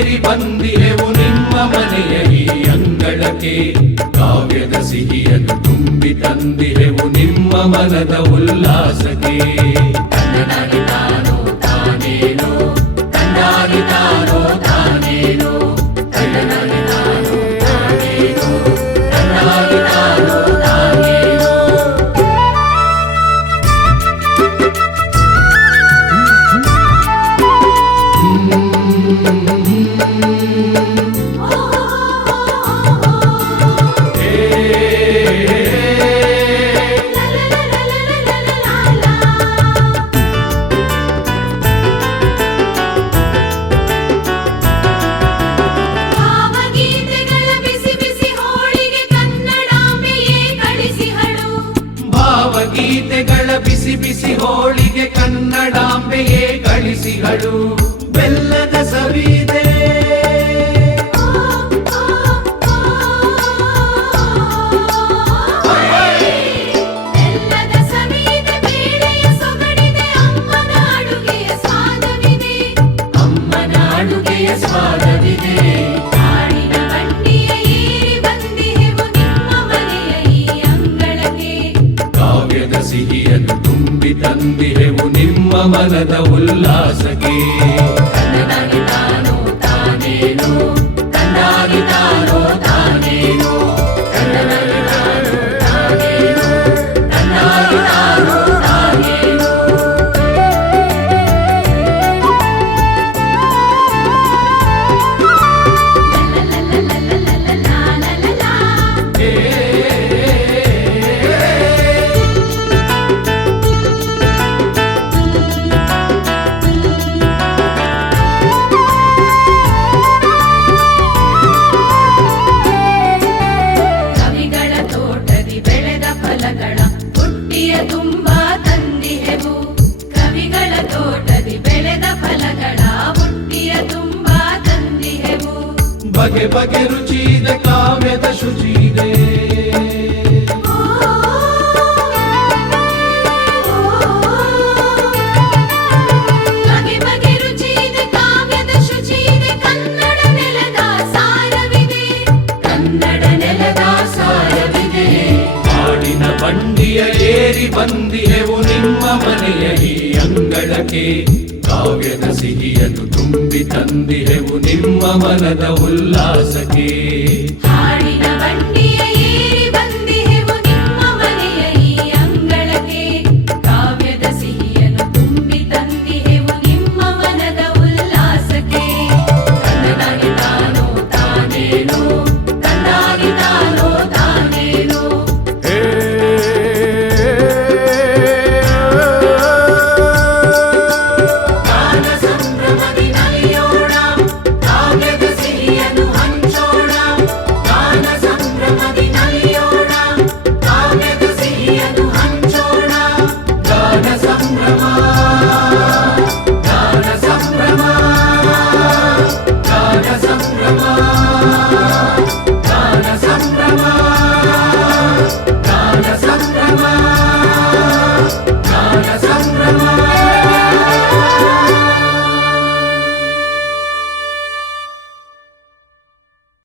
ಸೇರಿ ಬಂದಿರೆವು ನಿಮ್ಮ ಮನೆಯ ಈ ಅಂಗಳಕ್ಕೆ. ಕಾವ್ಯದ ಸಿಹಿಯನ್ನು ತುಂಬಿ ತಂದಿರೆವು ನಿಮ್ಮ ಮನದ ಉಲ್ಲಾಸಕ್ಕೆ. ಬಿಸಿ ಬಿಸಿ ಹೋಳಿಗೆ ಕನ್ನಡಾಂಬೆಯೇ ಗಳಿಸಿಗಳು. ತಂದಿರೆವು ನಿಮ್ಮ ಮನದ ಉಲ್ಲಾಸಕ್ಕೆ. ನಾನು ತಾನೋ ತಾನೇನೋ? ತುಂಬಾ ತಂದಿಹೆವು ಕವಿಗಳ ತೋಟದಿ ಬೆಳೆದ ಫಲಗಳ ಪುಟ್ಟಿಯ ತುಂಬಾ ತಂದಿಹೆವು ಬಗೆ ಬಗೆ ರುಚಿದ ಕಾವ್ಯದ ಶುಚಿದೆ ಬಂಡಿಯ ಏರಿ ಬಂದಿರೆವು ನಿಮ್ಮ ಮನೆಯ ಈ ಅಂಗಳಕ್ಕೆ. ಕಾವ್ಯದ ಸಿಹಿಯನ್ನು ತುಂಬಿ ತಂದಿರೆವು ನಿಮ್ಮ ಮನದ ಉಲ್ಲಾಸಕ್ಕೆ. ಹಾಡಿನ ಬಂಡಿ